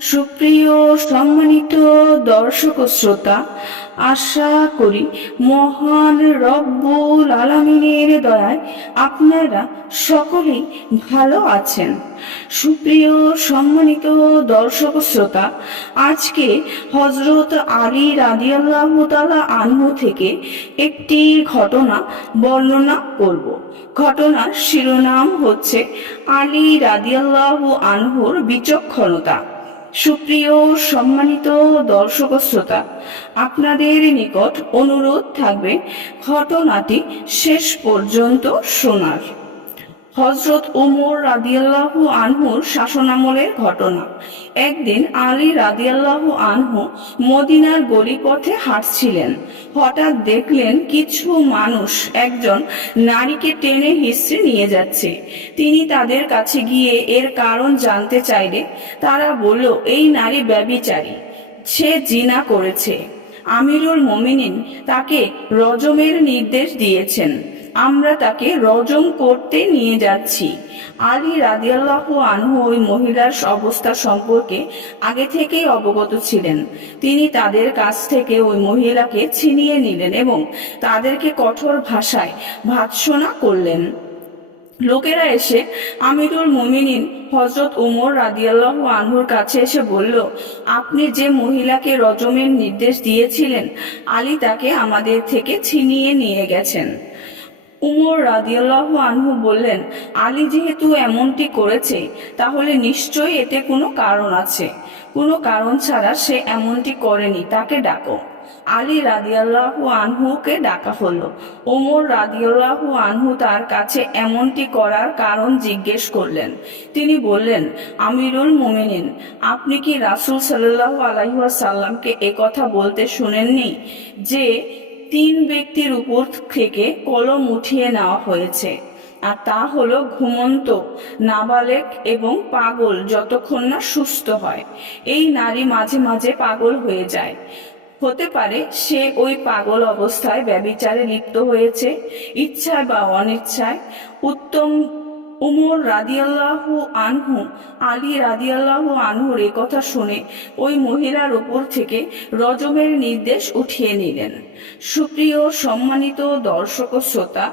সুপ্রিয় সম্মানিত দর্শক শ্রোতা, আশা করি মহান রব্বুল আলমিনের দয়ায় আপনারা সকলেই ভালো আছেন। সুপ্রিয় সম্মানিত দর্শক শ্রোতা, আজকে হজরত আলী রাদিয়াল্লাহু তালা আনহু থেকে একটি ঘটনা বর্ণনা করব। ঘটনার শিরোনাম হচ্ছে আলী রাদিয়াল্লাহু আনহুর বিচক্ষণতা। সুপ্রিয় সম্মানিত দর্শক শ্রোতা আপনাদের নিকট অনুরোধ থাকবে ঘটনাটি শেষ পর্যন্ত শোনার। হজরত ওমর রাদিয়াল্লাহু আনহুর শাসনামলের ঘটনা। একদিন আলী রাদিয়াল্লাহু আনহু মদিনার গলিপথে হাঁটছিলেন। হঠাৎ দেখলেন কিছু মানুষ একজন নারীকে টেনে হিস্ট্রি নিয়ে যাচ্ছে। তিনি তাদের কাছে গিয়ে এর কারণ জানতে চাইলে তারা বলল, এই নারী ব্যবিচারী, সে জিনা করেছে। আমিরুল মমিনিন তাকে রজমের নির্দেশ দিয়েছেন। আমরা তাকে রজম করতে নিয়ে যাচ্ছি। আলী রাদিয়াল্লাহু আনহু ওই মহিলার অবস্থা সম্পর্কে আগে থেকেই অবগত ছিলেন। তিনি তাদের কাছ থেকে ওই মহিলাকে ছিনিয়ে নিলেন এবং তাদেরকে কঠোর ভাষায় ভাৎসনা করলেন। লোকেরা এসে আমিরুল মুমিনিন হজরত ওমর রাদিয়াল্লাহু আনহুর কাছে এসে বলল, আপনি যে মহিলাকে রজমের নির্দেশ দিয়েছিলেন, আলী তাকে আমাদের থেকে ছিনিয়ে নিয়ে গেছেন। উমর রাদিয়াল্লাহু আনহু বললেন, আলী যেহেতু এমনটি করেছে, তাহলে নিশ্চয়ই এতে কোনো কারণ আছে। কোনো কারণ ছাড়া সে এমনটি করেনি, তাকে ডাকো। আলী রাদিয়াল্লাহু আনহুকে ডাকা হলো। ওমর রাদিয়াল্লাহু আনহু তার কাছে এমনটি করার কারণ জিজ্ঞেস করলেন। তিনি বললেন, আমিরুল মুমিনিন, আপনি কি রাসূল সাল্লাল্লাহু আলাইহি ওয়াসাল্লামকে কথা বলতে শুনেননি যে তিন ব্যক্তির উপর থেকে কলম উঠিয়ে নেওয়া হয়েছে। আর তা হলো ঘুমন্ত, নাবালেক এবং পাগল যতক্ষণ না সুস্থ হয়। এই নারী মাঝে মাঝে পাগল হয়ে যায়। হতে পারে সে ওই পাগল অবস্থায় ব্যবিচারে লিপ্ত হয়েছে, ইচ্ছায় বা অনিচ্ছায়। উত্তম উমর রাদিয়াল্লাহু আনহু, আলী রাদিয়াল্লাহু আনহুর এ কথা শুনে ওই মহিলার উপর থেকে রজমের নির্দেশ উঠিয়ে নিলেন। সুপ্রিয়, সম্মানিত দর্শক শ্রোতা